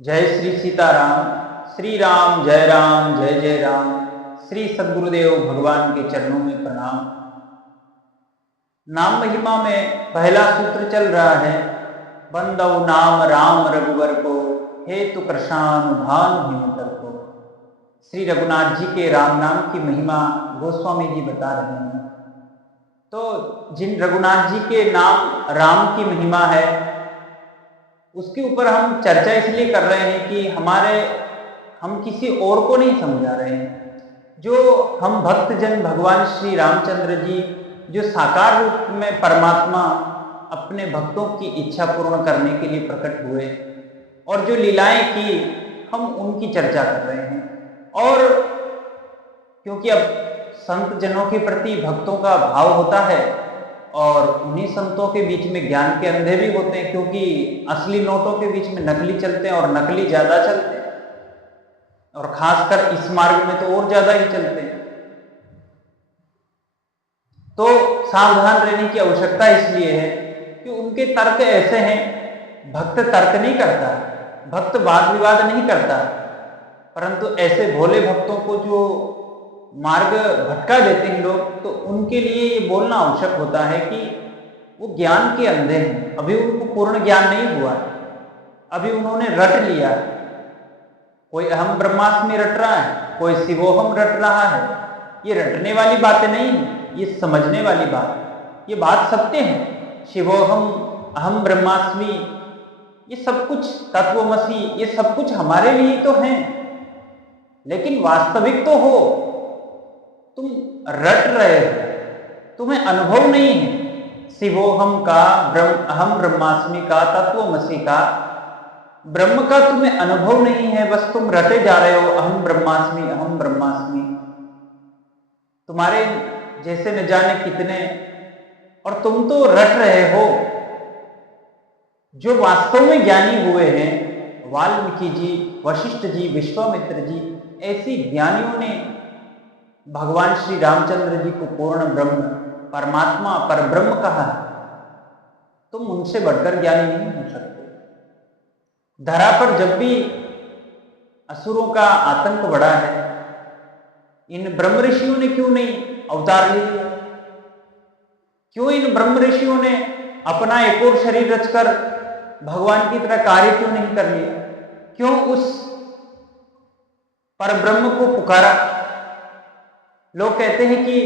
जय श्री सीताराम। श्री राम जय जय राम। श्री सद्गुरुदेव भगवान के चरणों में प्रणाम। नाम महिमा में पहला सूत्र चल रहा है, बंदव नाम राम रघुवर को, हेतु कृष्णानुभानु हिमतर को। श्री रघुनाथ जी के राम नाम की महिमा गोस्वामी जी बता रहे हैं। तो जिन रघुनाथ जी के नाम राम की महिमा है, उसके ऊपर हम चर्चा इसलिए कर रहे हैं कि हम किसी और को नहीं समझा रहे हैं। जो हम भक्तजन भगवान श्री रामचंद्र जी जो साकार रूप में परमात्मा अपने भक्तों की इच्छा पूर्ण करने के लिए प्रकट हुए और जो लीलाएं की, हम उनकी चर्चा कर रहे हैं। और क्योंकि अब संत जनों के प्रति भक्तों का भाव होता है और उन्हीं संतों के बीच में ज्ञान के अंधे भी होते हैं, क्योंकि असली नोटों के बीच में नकली चलते हैं और नकली ज्यादा चलते हैं, और खासकर इस मार्ग में तो और ज्यादा ही चलते हैं। तो सावधान रहने की आवश्यकता इसलिए है कि उनके तर्क ऐसे हैं। भक्त तर्क नहीं करता, भक्त वाद विवाद नहीं करता, परंतु ऐसे भोले भक्तों को जो मार्ग भटका देते हैं लोग, तो उनके लिए ये बोलना आवश्यक होता है कि वो ज्ञान के अंधे हैं। अभी उनको पूर्ण ज्ञान नहीं हुआ, अभी उन्होंने रट लिया। कोई अहम ब्रह्मास्मि रट रहा है, कोई शिवोहम रट रहा है। ये रटने वाली बातें नहीं है, ये समझने वाली बात। ये बात सत्य है, शिवोहम अहम ब्रह्मास्मि, ये सब कुछ तत्वमसि, ये सब कुछ हमारे लिए तो है, लेकिन वास्तविक तो हो। तुम रट रहे हो, तुम्हें अनुभव नहीं है शिवोहम का, अहम ब्रह्मास्मि का, तत्वमसि का, ब्रह्म का तुम्हें अनुभव नहीं है। बस तुम रटे जा रहे हो, अहम ब्रह्मास्मि अहम ब्रह्मास्मि। तुम्हारे जैसे न जाने कितने, और तुम तो रट रहे हो। जो वास्तव में ज्ञानी हुए हैं, वाल्मीकि जी, वशिष्ठ जी, विश्वामित्र जी, ऐसी ज्ञानियों ने भगवान श्री रामचंद्र जी को पूर्ण ब्रह्म, परमात्मा, पर ब्रह्म कहा है। तुम उनसे बढ़कर ज्ञानी नहीं हो सकते। धरा पर जब भी असुरों का आतंक बढ़ा है, इन ब्रह्म ऋषियों ने क्यों नहीं अवतार ले लिया? क्यों इन ब्रह्म ऋषियों ने अपना एक और शरीर रचकर भगवान की तरह कार्य क्यों नहीं कर लिया? क्यों उस पर ब्रह्म को पुकारा? लोग कहते हैं कि,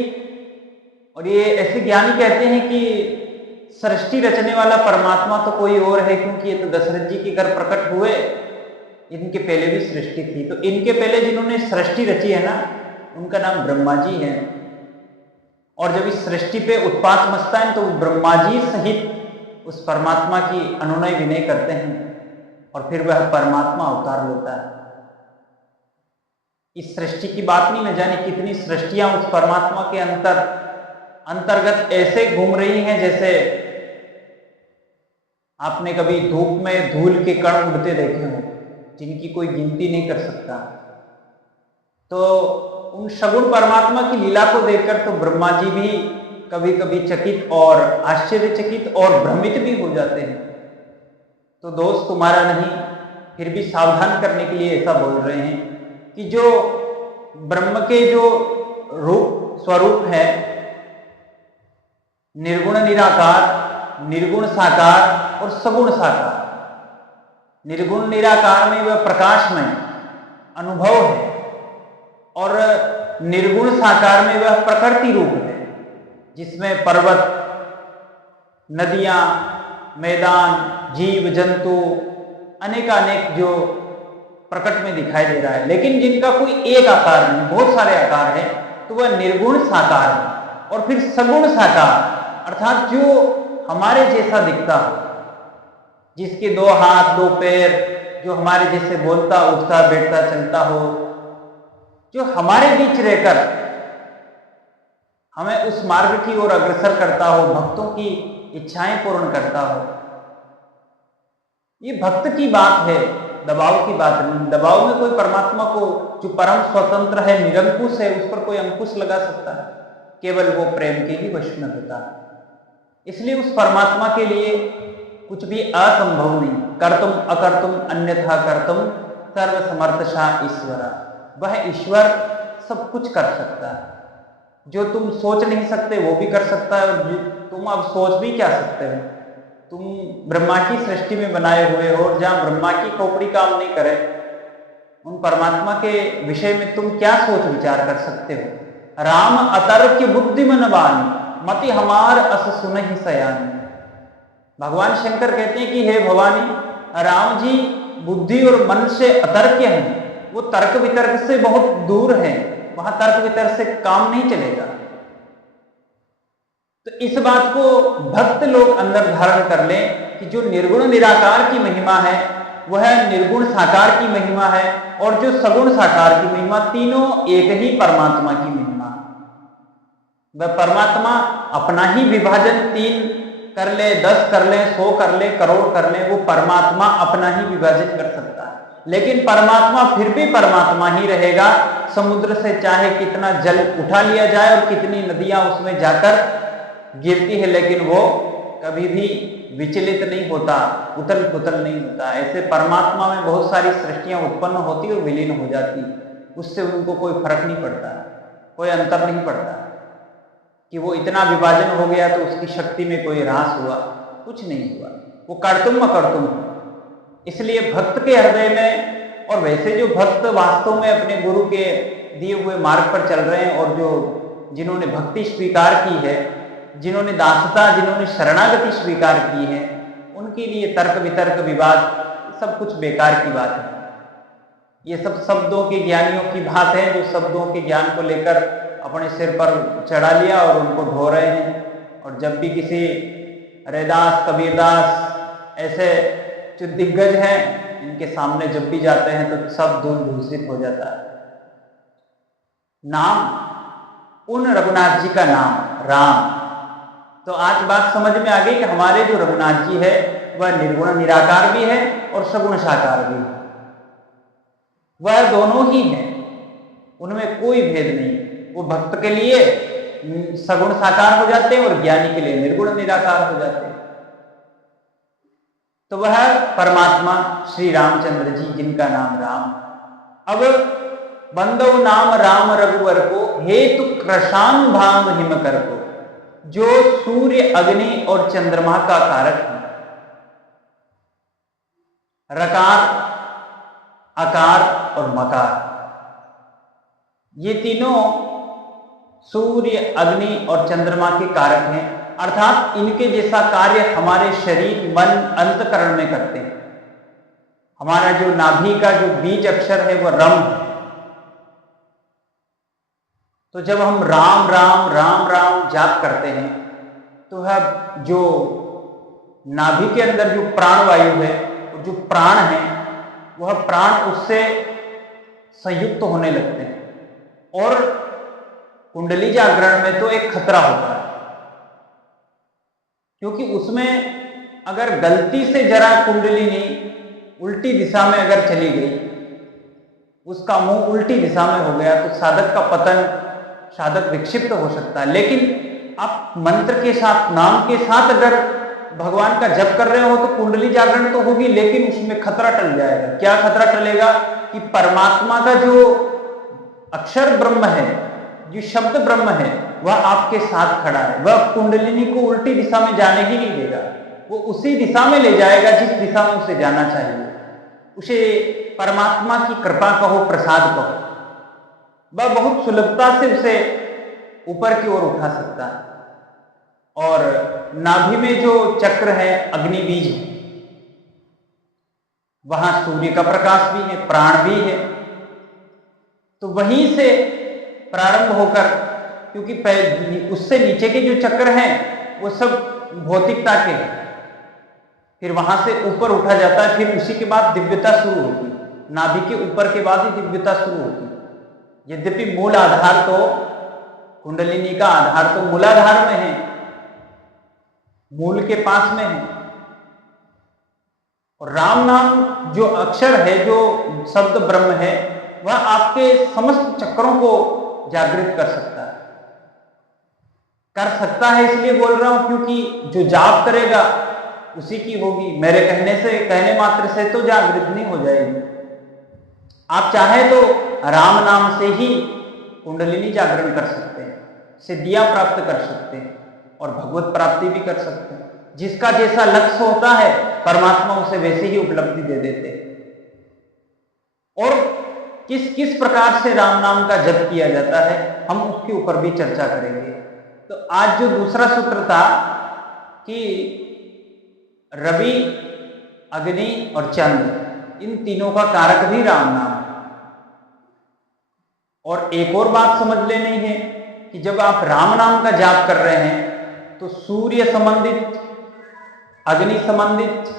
और ये ऐसे ज्ञानी कहते हैं कि सृष्टि रचने वाला परमात्मा तो कोई और है, क्योंकि ये तो दशरथ जी के घर प्रकट हुए, इनके पहले भी सृष्टि थी। तो इनके पहले जिन्होंने सृष्टि रची है ना, उनका नाम ब्रह्मा जी है। और जब इस सृष्टि पे उत्पात मचता है तो ब्रह्मा जी सहित उस परमात्मा की अनुनय विनय करते हैं, और फिर वह परमात्मा अवतार लेता है। इस सृष्टि की बात नहीं, न जाने कितनी सृष्टियां उस परमात्मा के अंतर्गत ऐसे घूम रही हैं, जैसे आपने कभी धूप में धूल के कण उड़ते देखे हो, जिनकी कोई गिनती नहीं कर सकता। तो उन सगुण परमात्मा की लीला को देखकर तो ब्रह्मा जी भी कभी कभी चकित और आश्चर्यचकित और भ्रमित भी हो जाते हैं। तो दोष तुम्हारा नहीं, फिर भी सावधान करने के लिए ऐसा बोल रहे हैं कि जो ब्रह्म के जो रूप स्वरूप है, निर्गुण निराकार, निर्गुण साकार और सगुण साकार। निर्गुण निराकार में वह प्रकाशमय अनुभव है, और निर्गुण साकार में वह प्रकृति रूप है, जिसमें पर्वत, नदियां, मैदान, जीव जंतु अनेकानेक जो प्रकट में दिखाई दे रहा है। लेकिन जिनका कोई एक आकार नहीं, बहुत सारे आकार है, तो वह निर्गुण साकार है। और फिर सगुण साकार, अर्थात जो हमारे जैसा दिखता हो, जिसके दो हाथ दो पैर, जो हमारे जैसे बोलता उठता बैठता चलता हो, जो हमारे बीच रहकर हमें उस मार्ग की ओर अग्रसर करता हो, भक्तों की इच्छाएं पूर्ण करता हो। ये भक्त की बात है, दबाव की बात नहीं। दबाव में कोई परमात्मा को, जो परम स्वतंत्र है, निरंकुश है, उस पर कोई अंकुश लगा सकता है? केवल वो प्रेम के ही वश में होता है। इसलिए उस परमात्मा के लिए कुछ भी असंभव नहीं। कर्तुम अकर्तुम अन्यथा कर्तुम सर्वसमर्थशा ईश्वर। वह ईश्वर सब कुछ कर सकता है, जो तुम सोच नहीं सकते वो भी कर सकता है, और तुम अब सोच भी क्या सकते हो। तुम ब्रह्मा की सृष्टि में बनाए हुए हो, और जहां ब्रह्मा की खोपड़ी काम नहीं करे उन परमात्मा के विषय में तुम क्या सोच विचार कर सकते हो। राम अतर्क्य बुद्धि मनवान मति हमार अस सुनहि सयान। भगवान शंकर कहते हैं कि हे भवानी, राम जी बुद्धि और मन से अतर्क्य हैं, वो तर्क वितर्क से बहुत दूर है, वहां तर्क वितर्क से काम नहीं चलेगा। तो इस बात को भक्त लोग अंदर धारण कर लें कि जो निर्गुण निराकार की महिमा है वह निर्गुण साकार की महिमा है, और जो सगुण साकार की महिमा, तीनों एक ही परमात्मा की महिमा। वह परमात्मा अपना ही विभाजन 3 कर ले, 10 कर ले, 100 कर ले, करोड़ कर ले, वो परमात्मा अपना ही विभाजन कर सकता है। लेकिन परमात्मा फिर भी परमात्मा ही रहेगा। समुद्र से चाहे कितना जल उठा लिया जाए और कितनी नदियां उसमें जाकर गिरती है, लेकिन वो कभी भी विचलित नहीं होता, उथल पुथल नहीं होता। ऐसे परमात्मा में बहुत सारी सृष्टियां उत्पन्न होती और विलीन हो जाती, उससे उनको कोई फर्क नहीं पड़ता, कोई अंतर नहीं पड़ता कि वो इतना विभाजन हो गया तो उसकी शक्ति में कोई ह्रास हुआ, कुछ नहीं हुआ। वो कर्तुम अकर्तुम। इसलिए भक्त के हृदय में, और वैसे जो भक्त वास्तव में अपने गुरु के दिए हुए मार्ग पर चल रहे हैं, और जो जिन्होंने भक्ति स्वीकार की है, जिन्होंने दासता, जिन्होंने शरणागति स्वीकार की है, उनके लिए तर्क वितर्क विवाद सब कुछ बेकार की बात है। ये सब शब्दों के ज्ञानियों की बात है, जो शब्दों के ज्ञान को लेकर अपने सिर पर चढ़ा लिया और उनको ढो रहे हैं। और जब भी किसी रैदास, कबीरदास ऐसे जो दिग्गज हैं, इनके सामने जब भी जाते हैं तो सब धूल दूषित हो जाता है। नाम, उन रघुनाथ जी का नाम राम। तो आज बात समझ में आ गई कि हमारे जो रघुनाथ जी है वह निर्गुण निराकार भी है और सगुण साकार भी है। वह दोनों ही है, उनमें कोई भेद नहीं। वो भक्त के लिए सगुण साकार हो जाते हैं और ज्ञानी के लिए निर्गुण निराकार हो जाते हैं। तो वह परमात्मा श्री रामचंद्र जी, जिनका नाम राम। अब बंदो नाम राम रघुवर को, हेतु कृशान भाम हिम कर को, जो सूर्य, अग्नि और चंद्रमा का कारक है। रकार, आकार और मकार, ये तीनों सूर्य, अग्नि और चंद्रमा के कारक हैं। अर्थात इनके जैसा कार्य हमारे शरीर, मन, अंतकरण में करते हैं। हमारा जो नाभि का जो बीज अक्षर है वह रम है। तो जब हम राम राम राम राम जाप करते हैं तो वह जो नाभि के अंदर जो प्राण वायु है, जो प्राण है, वह प्राण उससे संयुक्त होने लगते हैं। और कुंडली जागरण में तो एक खतरा होता है, क्योंकि उसमें अगर गलती से जरा कुंडलिनी उल्टी दिशा में अगर चली गई, उसका मुंह उल्टी दिशा में हो गया, तो साधक का पतन, साधक विक्षिप्त हो सकता है। लेकिन आप मंत्र के साथ, नाम के साथ अगर भगवान का जप कर रहे हो तो कुंडली जागरण तो होगी, लेकिन उसमें खतरा टल जाएगा। क्या खतरा टलेगा कि परमात्मा का जो अक्षर ब्रह्म है, जो शब्द ब्रह्म है, वह आपके साथ खड़ा है। वह कुंडलिनी को उल्टी दिशा में जाने ही नहीं देगा, वो उसी दिशा में ले जाएगा जिस दिशा में उसे जाना चाहिए। उसे परमात्मा की कृपा कहो, प्रसाद कहो, वह बहुत सुलभता से उसे ऊपर की ओर उठा सकता है। और नाभि में जो चक्र है, अग्नि बीज है, वहां सूर्य का प्रकाश भी है, प्राण भी है। तो वहीं से प्रारंभ होकर, क्योंकि उससे नीचे के जो चक्र हैं वो सब भौतिकता के हैं, फिर वहां से ऊपर उठा जाता है, फिर उसी के बाद दिव्यता शुरू होती है। नाभि के ऊपर के बाद ही दिव्यता शुरू होती है। यद्यपि मूल आधार तो, कुंडलिनी का आधार तो मूलाधार में है, मूल के पास में है। और राम नाम जो अक्षर है, जो शब्द ब्रह्म है, वह आपके समस्त चक्रों को जागृत कर सकता है। इसलिए बोल रहा हूं क्योंकि जो जाप करेगा उसी की होगी, मेरे कहने मात्र से तो जागृत नहीं हो जाएगी। आप चाहे तो राम नाम से ही कुंडलिनी जागरण कर सकते हैं, सिद्धियां प्राप्त कर सकते हैं और भगवत प्राप्ति भी कर सकते हैं। जिसका जैसा लक्ष्य होता है परमात्मा उसे वैसे ही उपलब्धि दे देते हैं। और किस किस प्रकार से राम नाम का जप किया जाता है हम उसके ऊपर भी चर्चा करेंगे। तो आज जो दूसरा सूत्र था कि रवि, अग्नि और चंद्र, इन तीनों का कारक भी राम नाम है। और एक और बात समझ लेनी है कि जब आप राम नाम का जाप कर रहे हैं तो सूर्य संबंधित, अग्नि संबंधित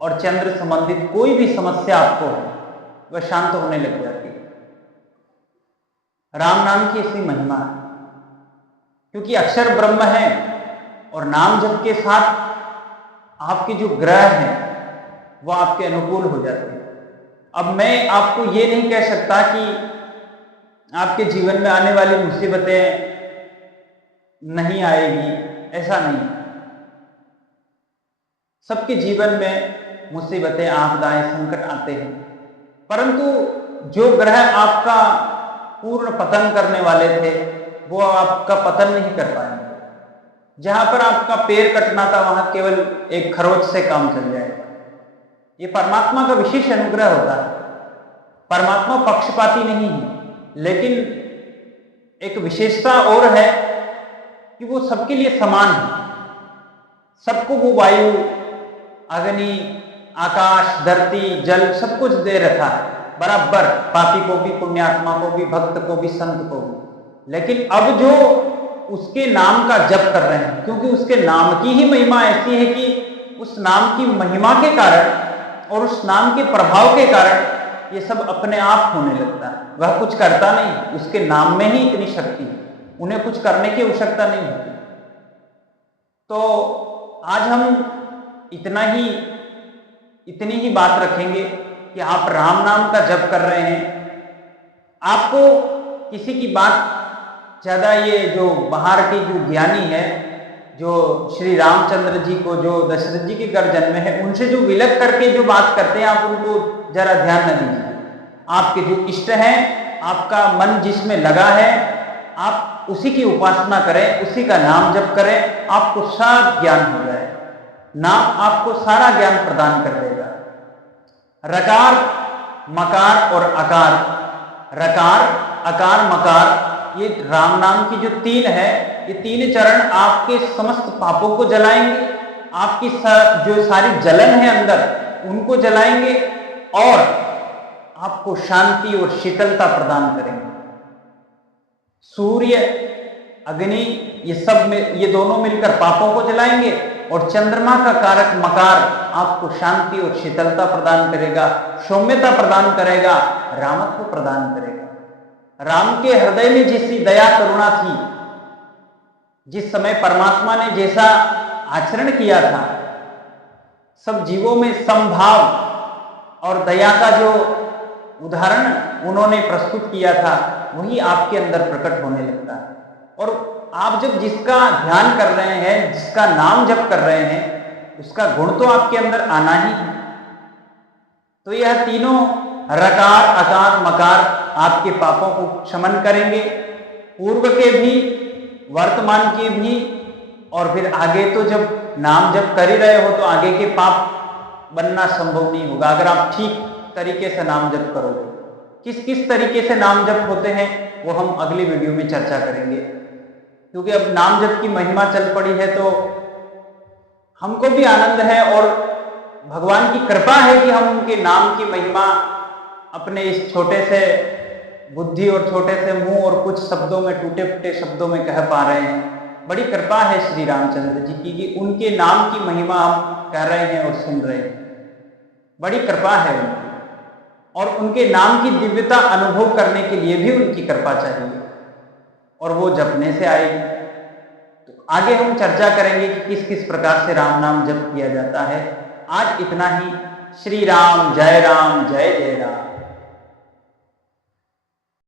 और चंद्र संबंधित कोई भी समस्या आपको है वह शांत होने लग जाती है। राम नाम की ऐसी महिमा है, क्योंकि अक्षर ब्रह्म है और नाम जप के साथ आपके जो ग्रह हैं वो आपके अनुकूल हो जाते हैं। अब मैं आपको ये नहीं कह सकता कि आपके जीवन में आने वाली मुसीबतें नहीं आएगी, ऐसा नहीं। सबके जीवन में मुसीबतें, आपदाएं, संकट आते हैं, परंतु जो ग्रह आपका पूर्ण पतन करने वाले थे वो आपका पतन नहीं कर पाएंगे। जहां पर आपका पैर कटना था वहां केवल एक खरोच से काम चल जाएगा। ये परमात्मा का विशेष अनुग्रह होता है। परमात्मा पक्षपाती नहीं है, लेकिन एक विशेषता और है कि वो सबके लिए समान है। सबको वो वायु, अग्नि, आकाश, धरती, जल सब कुछ दे रखा है बराबर, पापी को भी, पुण्यात्मा को भी, भक्त को भी, संत को भी। लेकिन अब जो उसके नाम का जप कर रहे हैं, क्योंकि उसके नाम की ही महिमा ऐसी है कि उस नाम की महिमा के कारण और उस नाम के प्रभाव के कारण ये सब अपने आप होने लगता है। वह कुछ करता नहीं, उसके नाम में ही इतनी शक्ति है, उन्हें कुछ करने की आवश्यकता नहीं होती। तो आज हम इतनी ही बात रखेंगे कि आप राम नाम का जप कर रहे हैं, आपको किसी की बात ज्यादा, ये जो बाहर के जो ज्ञानी है, जो श्री रामचंद्र जी को जो दशरथ जी के घर जन्मे हैं, उनसे जो विलग करके जो बात करते हैं, आप उनको जरा ध्यान न दीजिए। आपके जो इष्ट हैं, आपका मन जिसमें लगा है, आप उसी की उपासना करें, उसी का नाम जप करें, आपको सब ज्ञान हो जाए। नाम आपको सारा ज्ञान प्रदान कर देगा। रकार, मकार और अकार, रकार, अकार, मकार, ये राम नाम की जो तीन है, ये तीन चरण आपके समस्त पापों को जलाएंगे, आपकी जो सारी जलन है अंदर उनको जलाएंगे और आपको शांति और शीतलता प्रदान करेंगे। सूर्य, अग्नि, ये दोनों मिलकर पापों को जलाएंगे और चंद्रमा का कारक मकार आपको शांति और शीतलता प्रदान करेगा, सौम्यता प्रदान करेगा, रामत्व प्रदान करेगा। राम के हृदय में जैसी दया करुणा थी, जिस समय परमात्मा ने जैसा आचरण किया था, सब जीवों में समभाव और दया का जो उदाहरण उन्होंने प्रस्तुत किया था, वही आपके अंदर प्रकट होने लगता है। और आप जब जिसका ध्यान कर रहे हैं, जिसका नाम जप कर रहे हैं, उसका गुण तो आपके अंदर आना ही है। तो यह तीनों रकार, अकार, मकार आपके पापों को क्षमन करेंगे, पूर्व के भी, वर्तमान के भी, और फिर आगे तो जब नाम जप कर ही रहे हो तो आगे के पाप बनना संभव नहीं होगा अगर आप ठीक तरीके से नाम जप करोगे। किस किस तरीके से नाम जप होते हैं वो हम अगली वीडियो में चर्चा करेंगे, क्योंकि अब नाम जप की महिमा चल पड़ी है तो हमको भी आनंद है और भगवान की कृपा है कि हम उनके नाम की महिमा अपने इस छोटे से बुद्धि और छोटे से मुंह और कुछ शब्दों में, टूटे फूटे शब्दों में कह पा रहे हैं। बड़ी कृपा है श्री रामचंद्र जी की कि उनके नाम की महिमा हम कह रहे हैं और सुन रहे हैं। बड़ी कृपा है उनकी, और उनके नाम की दिव्यता अनुभव करने के लिए भी उनकी कृपा चाहिए, और वो जपने से आएगी। तो आगे हम चर्चा करेंगे कि किस किस प्रकार से राम नाम जप किया जाता है। आज इतना ही। श्री राम, जय जय राम।